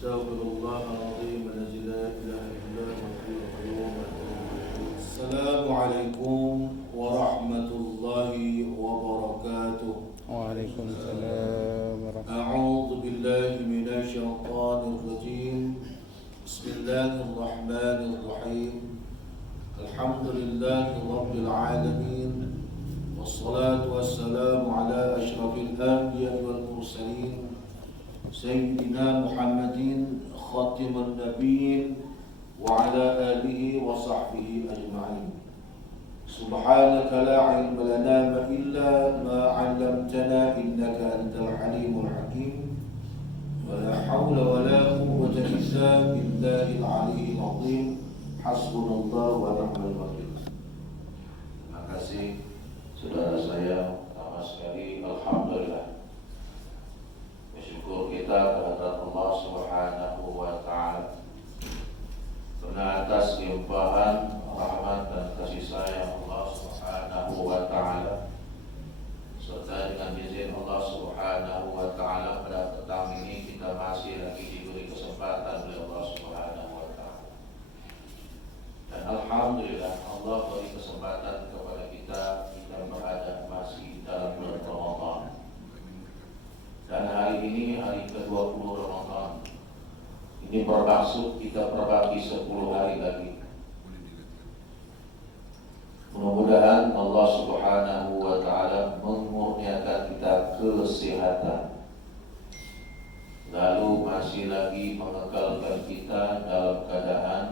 أستغفر الله العظيم الذي لا إله إلا هو الحي القيوم السلام عليكم ورحمة الله وبركاته. وعليكم السلام ورحمة الله. أعوذ بالله من الشيطان الرجيم. بسم الله الرحمن الرحيم. الحمد لله رب العالمين، والصلاة والسلام على أشرف الأنبياء والمرسلين سيدنا محمد خاتم النبيين وعلى آله وصحبه أجمعين. سبحانك لا علم لنا إلا ما علمتنا إنك أنت العليم الحكيم. ولا حول ولا قوة إلا بالله العلي العظيم. حسبنا الله ونعم الوكيل. Terima kasih saudara saya. Pertama sekali alhamdulillah, bersyukur kita kehadirat Allah Subhanahu wa taala karena atas limpahan rahmat dan kasih sayang Allah Subhanahu wa taala, serta dengan izin Allah Subhanahu wa taala pada petang ini kita masih lagi diberi kesempatan oleh Allah Subhanahu wa taala. Dan alhamdulillah Allah beri kesempatan kepada kita berada masih dalam bulan Ramadan. Dan hari ini hari ke-20 Ramadan. Ini bermaksud kita berbagi 10 hari lagi. Mudah-mudahan Allah Subhanahu wa taala mengurniakan kita kesehatan, lalu masih lagi mengekalkan kita dalam keadaan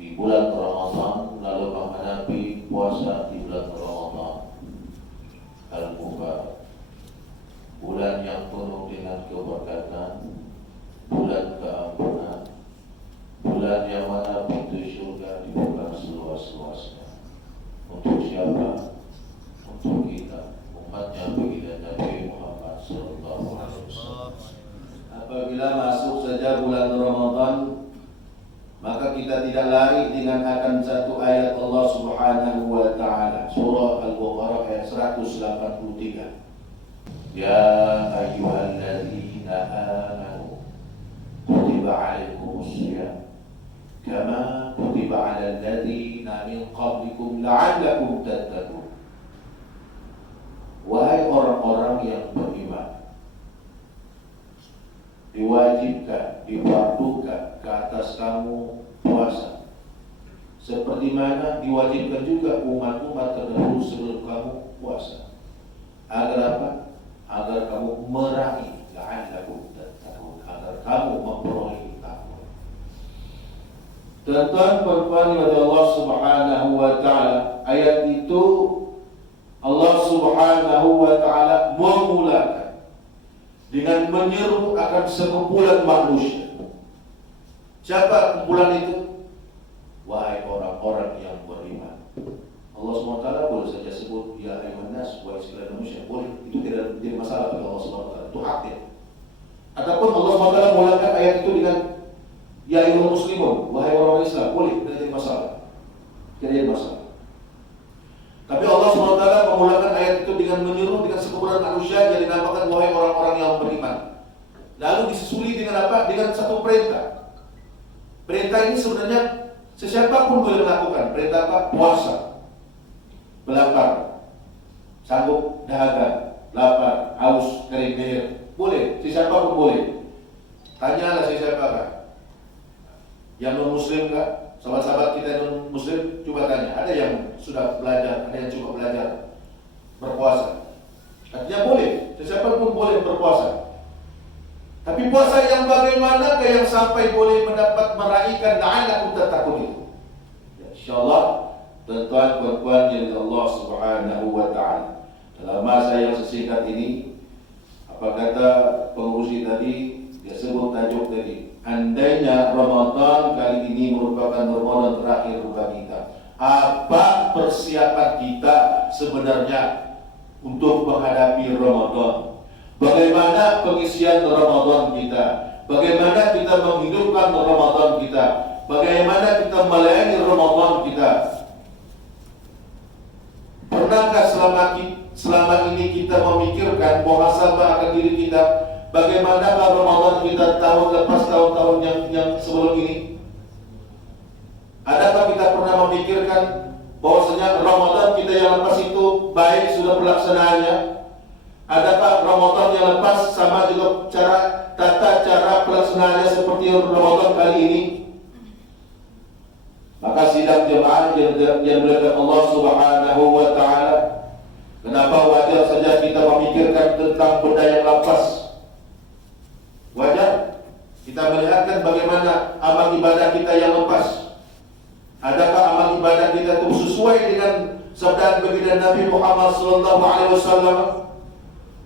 di bulan Ramadan, lalu menghadapi puasa di bulan Ramadan Al-Mubarak, bulan yang penuh dengan keberkatan, bulan keampunan, bulan yang mana pintu surga dibuka seluas-luasnya. Untuk siapa? Untuk kita, umatnya baginda Nabi Muhammad sallallahu alaihi wasallam. Apabila masuk saja bulan Ramadan, maka kita tidak lari dengan akan satu ayat Allah Subhanahu wa taala, surah Al-Baqarah ayat 183. Ya ayyuhalladzina amanu kutiba 'alaikumussyiyam kama kutiba 'alal ladzina min qablikum la'allakum tattaqun. Wahai orang-orang yang beriman, diwajibkan, difardukan ke atas kamu puasa, seperti mana diwajibkan juga umat-umat terdahulu sebelum kamu puasa. Agar apa? Agar kamu meraih, la'allakum tattaqun, agar kamu memperoleh takwa. Tuan-tuan perempuan oleh Allah Subhanahu wa taala, ayat itu Allah Subhanahu wa taala memulakan dengan menyeru akan sekumpulan manusia. Siapa kumpulan itu? Wahai orang-orang yang beriman. Allah SWT boleh saja sebut ya ayuhan nas, wahai sekalian manusia, boleh, itu tidak masalah bagi Allah SWT, itu haknya. Ataupun Allah SWT mulakan ayat itu dengan ya ayuhan muslimun, wahai orang Islam, boleh, tidak jadi masalah. Tidak jadi masalah. Tapi Allah SWT memulakan ayat itu dengan menyuruh dengan sekumpulan manusia yang dinamakan wahai orang-orang yang beriman. Lalu disusuli dengan apa? Dengan satu perintah. Perintah ini sebenarnya sesiapapun boleh melakukan. Perintah apa? Puasa, belapar, sanggup dahaga, lapar, haus, kering leher, boleh. Sesiapapun boleh. Tanyalah siapakah? Yang non muslim kah? Sahabat-sahabat kita yang muslim, coba tanya. Ada yang sudah belajar, ada yang coba belajar berpuasa. Artinya boleh, sesiapa pun boleh berpuasa. Tapi puasa yang bagaimana yang sampai boleh mendapat meraihkan la'allakum tattaqun itu? Ya, insyaallah tuan-tuan perempuan yang Allah Subhanahu wa taala, dalam masa yang sesingkat ini, apa kata pengurusi tadi, dia sebut tajuk tadi, andainya Ramadan kali ini merupakan Ramadan terakhir bagi kita, apa persiapan kita sebenarnya untuk menghadapi Ramadan? Bagaimana pengisian Ramadan kita? Bagaimana kita menghidupkan Ramadan kita? Bagaimana kita melayani Ramadan kita? Pernahkah selama ini kita memikirkan muhasabah akan diri kita bagaimana kalau Ramadan kita tahun lepas tahun-tahun yang sebelum ini? Adakah kita pernah memikirkan bahwasanya Ramadan kita yang lepas itu baik sudah pelaksanaannya? Adakah Ramadan yang lepas sama juga tata cara pelaksanaannya seperti Ramadan kali ini? Maka sidang jemaah yang dimuliakan Allah Subhanahu wa taala, kenapa wajar saja kita memikirkan tentang benda yang lepas? Wajar kita melihatkan bagaimana amal ibadah kita yang lepas. Adakah amal ibadah kita itu sesuai dengan sabda baginda Nabi Muhammad sallallahu alaihi wasallam?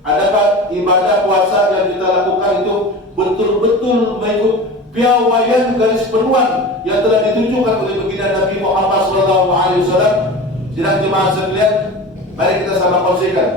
Adakah ibadah puasa yang kita lakukan itu betul-betul mengikut piawaian garis penuhan yang telah ditunjukkan oleh baginda Nabi Muhammad sallallahu alaihi wasallam? Sidang jemaah sekalian, mari kita sama kongsikan.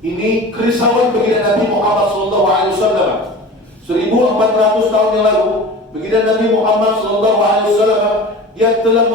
Ini kerisauan baginda Nabi Muhammad sallallahu alaihi wasallam. 1400 tahun yang lalu, baginda Nabi Muhammad sallallahu alaihi wasallam dia telah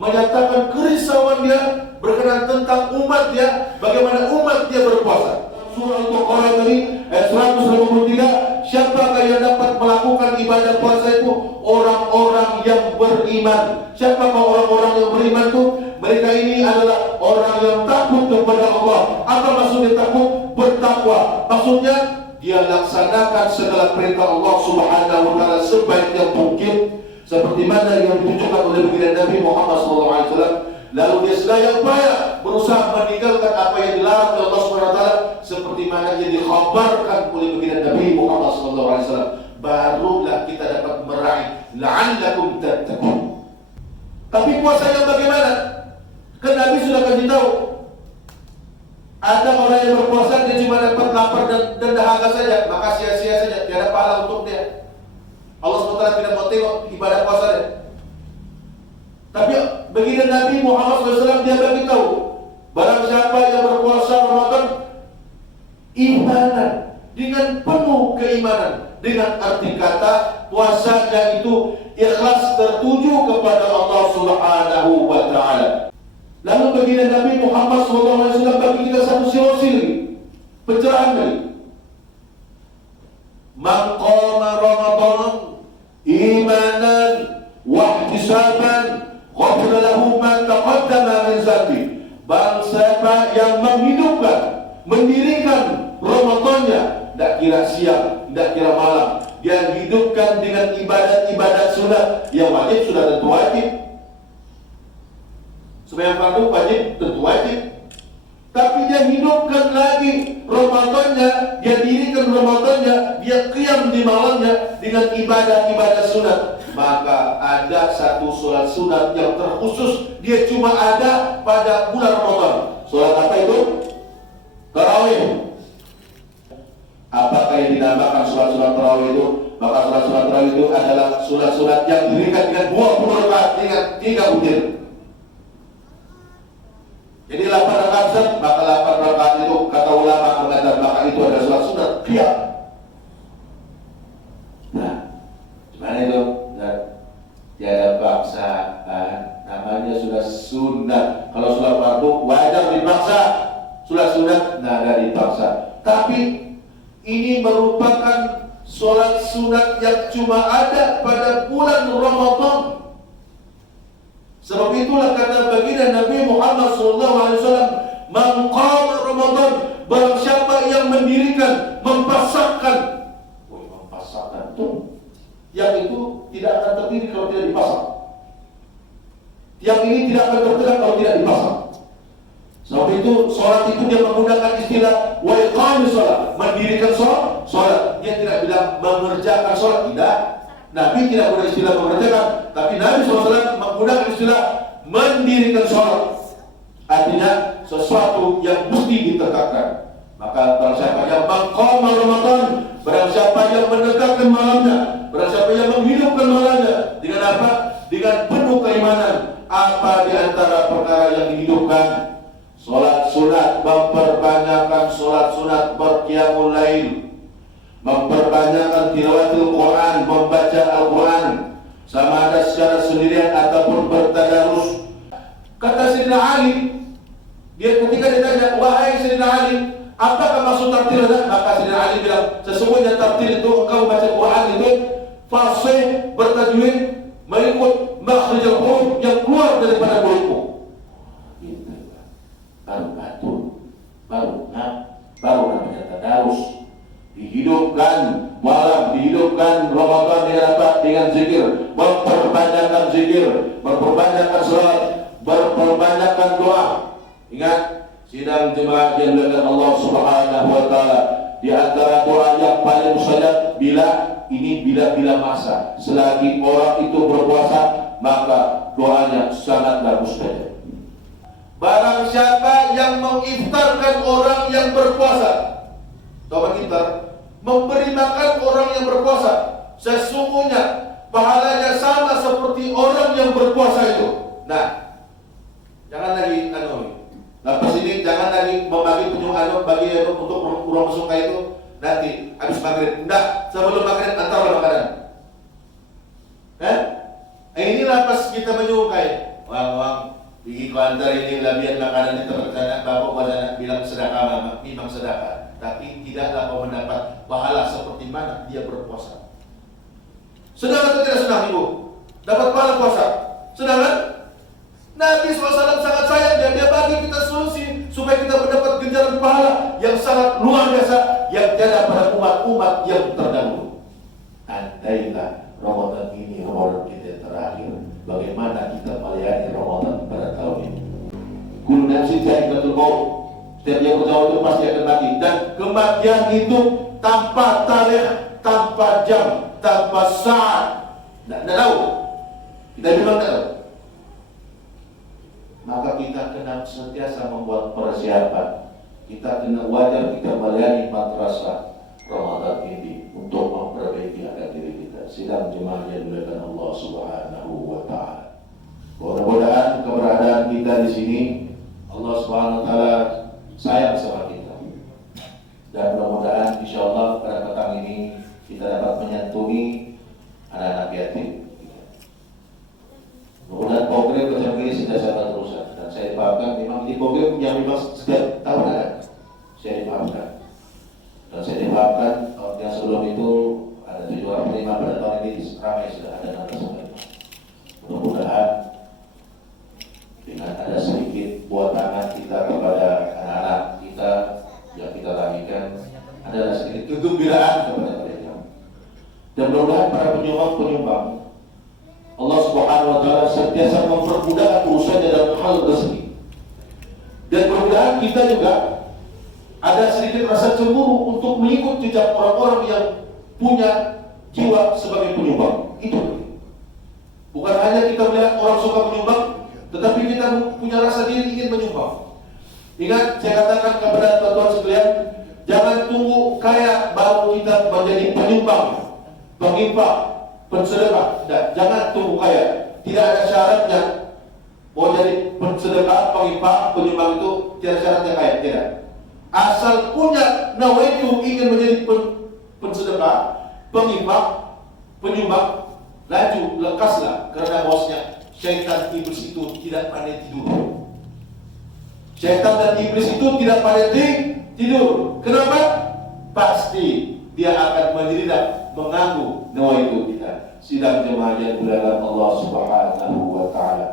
menyatakan kerisauan dia berkenaan tentang umat dia, bagaimana umat dia berpuasa. Surah Al-Baqarah tadi ayat 153, siapakah yang dapat melakukan ibadah puasa itu? Orang-orang yang beriman. Siapakah orang-orang yang beriman itu? Mereka ini adalah orang yang takut kepada Allah. Apa maksudnya takut? Bertakwa. Maksudnya dia laksanakan segala perintah Allah Subhanahu wa taala sebaik yang mungkin, seperti mana yang ditunjukkan oleh baginda Nabi Muhammad SAW. Lalu dia sedaya upaya berusaha meninggalkan apa yang dilarang oleh Allah Subhanahu wa taala, seperti mana yang dikhabarkan oleh baginda Nabi Muhammad SAW. Barulah kita dapat meraih la'allakum tattaqun. Tapi puasanya bagaimana? Kan Nabi sudah kasih tahu. Ada orang yang berpuasa dia cuma dapat lapar dan dahaga saja, maka sia-sia saja, tiada pahala untuk dia. Allah SWT tidak mau tengok ibadah puasa dia. Tapi baginda Nabi Muhammad SAW dia beritahu, barang siapa yang berpuasa Ramadan imanan, dengan penuh keimanan, dengan arti kata puasanya itu ikhlas tertuju kepada Allah Subhanahu wa taala. Lalu baginda Nabi Muhammad SAW bagi kita satu silsilah pencerahan tadi. Man qama Ramadan imanan wa ihtisaban ghafara lahu ma taqaddama min dhanbi. Barang siapa yang menghidupkan, mendirikan Ramadannya, tidak kira siang, tidak kira malam, dia hidupkan dengan ibadat-ibadat sunat yang wajib, sudah tentu wajib. Sembahyang fardu wajib, tentu wajib. Tapi dia hidupkan lagi Ramadannya, dia dirikan Ramadannya, dia qiyam di malamnya dengan ibadah-ibadah sunat. Maka ada satu sholat sunat yang terkhusus, dia cuma ada pada bulan Ramadan. Sholat apa itu? Tarawih. Apakah yang dinamakan sholat-sholat tarawih itu? Maka sholat-sholat tarawih itu adalah sholat-sholat yang dirikan dengan 20 rakaat dengan 3 witir. Jadi 8 rakaat, maka 8 rakaat itu kata ulama mengatakan maka itu adalah sholat sunat qiyam. Nah, gimana itu? Tiada paksaan, namanya sudah sunat. Kalau sholat fardu wajar dipaksa, sholat sunat nah ada dipaksa. Tapi ini merupakan sholat sunat yang cuma ada pada bulan Ramadan. Sebab itulah kata baginda Nabi Muhammad SAW, man qama Ramadan, barang siapa yang mendirikan, mempasangkan. Mempasangkan itu, yang itu tidak akan terdiri kalau tidak dipasang. Yang ini tidak akan tertegak kalau tidak dipasang. Sebab itu sholat itu dia menggunakan istilah wa iqamis sholat, mendirikan sholat. Dia tidak bilang mengerjakan sholat, tidak. Nabi tidak menggunakan istilah mengerjakan, tapi Nabi SAW menggunakan istilah mendirikan sholat. Artinya sesuatu yang mesti ditegakkan. Maka barang siapa yang maqama Ramadan, barang siapa yang menegakkan malamnya, barang siapa yang menghidupkan malamnya, dengan apa? Dengan penuh keimanan. Apa di antara perkara yang dihidupkan? Sholat sunat, memperbanyakkan sholat sunat, berqiyamul lail, memperbanyakkan tilawatul Quran, membaca Al-Quran, sama ada secara sendirian ataupun bertadarus. Kata Sayyidina Ali, dia ketika ditanya, wahai Sayyidina Ali, Apakah maksud tartil? Maka Sayyidina Ali bilang, sesungguhnya tartil itu engkau baca Quran itu fasih, bertajwid, mengikut makhrijul huruf yang keluar daripada mulutmu. Itu baru batul, baru namanya tadarus. Dihidupkan malam, dihidupkan Ramadan dengan zikir, memperbanyakkan zikir, memperbanyakkan salat, memperbanyakkan doa. Ingat, sidang jemaah yang dimuliakan Allah Subhanahu wa taala, di antara doa yang paling mustajab bila masa. Selagi orang itu berpuasa, maka doanya sangatlah mustajab. Barang siapa yang mengiftarkan orang yang berpuasa, atau iftar, memberi makan orang yang berpuasa, sesungguhnya pahalanya sama seperti orang yang berpuasa itu. Nah, jangan lagi lepas ini jangan lagi membagi penyuh bagi untuk ruang suka itu nanti habis maghrib. Enggak, sebelum maghrib antar makanan. Inilah pas kita menyukai. Wang, pergi ke antar ini labian makanan itu bercanda, bapak pada bilang sedekah, memang sedekah. Tapi tidaklah kau mendapat pahala seperti mana dia berpuasa. Sedang atau tidak sedang ibu? Dapat pahala puasa. Sedangkan Nabi SAW sangat sayang dia bagi kita solusi supaya kita mendapat ganjaran pahala yang sangat luar biasa yang tiada pada umat-umat yang terdahulu. Andailah Ramadan ini Ramadan kita terakhir, bagaimana kita melayani Ramadan pada tahun ini? Kullu nafsin dha'iqatul maut. Setiap yang berjauh itu pasti akan mati, dan kematian itu tanpa tarikh, tanpa jam, tanpa saat. Tidak tahu. Kita memang tidak tahu. Maka kita kena sentiasa membuat persiapan. Kita kena wajar kita melayani madrasah Ramadan ini untuk memperbaiki agar diri kita. Sidang jemaah yang dimuliakan Allah Subhanahu wa taala. Mudah-mudahan keberadaan kita di sini Allah Subhanahu wa taala sayang sama kita. Dan mudah-mudahan insyaallah pada petang ini kita dapat menyantuni anak-anak yatim. Mudah-mudahan program macam ini sudah sangat terusan, dan saya pahamkan memang di program yang memang setiap tahun ada. Saya dipahamkan. Dan saya dipahamkan tahun yang sebelum itu ada 7 orang penerima, pada tahun ini ramai sudah ada 16 orang. Mudah-mudahan dengan ada sedikit buat tangan kita kepada anak-anak kita yang kita lakukan, adalah sedikit kegembiraan kepada mereka. Dan mudah-mudahan para penyumbang Allah Subhanahu wa taala sentiasa mempermudah urusannya dalam hal rezeki. Dan mudah-mudahan kita juga ada sedikit rasa cemburu untuk mengikut jejak orang-orang yang punya jiwa sebagai penyumbang. Itu bukan hanya kita melihat orang suka menyumbang, tetapi kita punya rasa diri ingin menyumbang. Ingat, saya katakan kepada tuan-tuan sekalian, jangan tunggu kaya baru kita menjadi penyumbang, penginfak, pensedekah. Jangan tunggu kaya. Tidak ada syaratnya mau jadi pensedekah, penginfak, penyumbang itu tidak syaratnya kaya, tidak. Asal punya nawaitu ingin menjadi pensedekah, penginfak, penyumbang, laju lekaslah, karena bosnya syaitan iblis itu tidak pandai tidur. Syaitan dan iblis itu tidak pandai tidur. Kenapa? Pasti dia akan menjadi mengganggu nawaitu kita. Sidang jemaah yang dimuliakan Allah Subhanahu wa taala.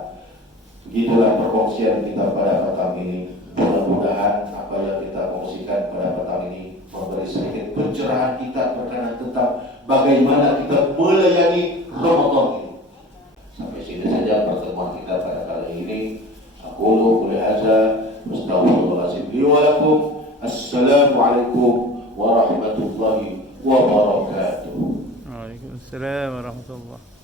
Begitulah perkongsian kita pada petang ini. Mudah-mudahan apa yang kita kongsikan pada petang ini memberi sedikit pencerahan kita berkenaan tentang bagaimana kita melayani Ramadan ini. Sampai sini saja pertemuan kita pada kali ini. Aku boleh aja Astagfirullahaladzim li wa lakum. Assalamualaikum warahmatullahi wabarakatuh. Waalaikumsalam warahmatullahi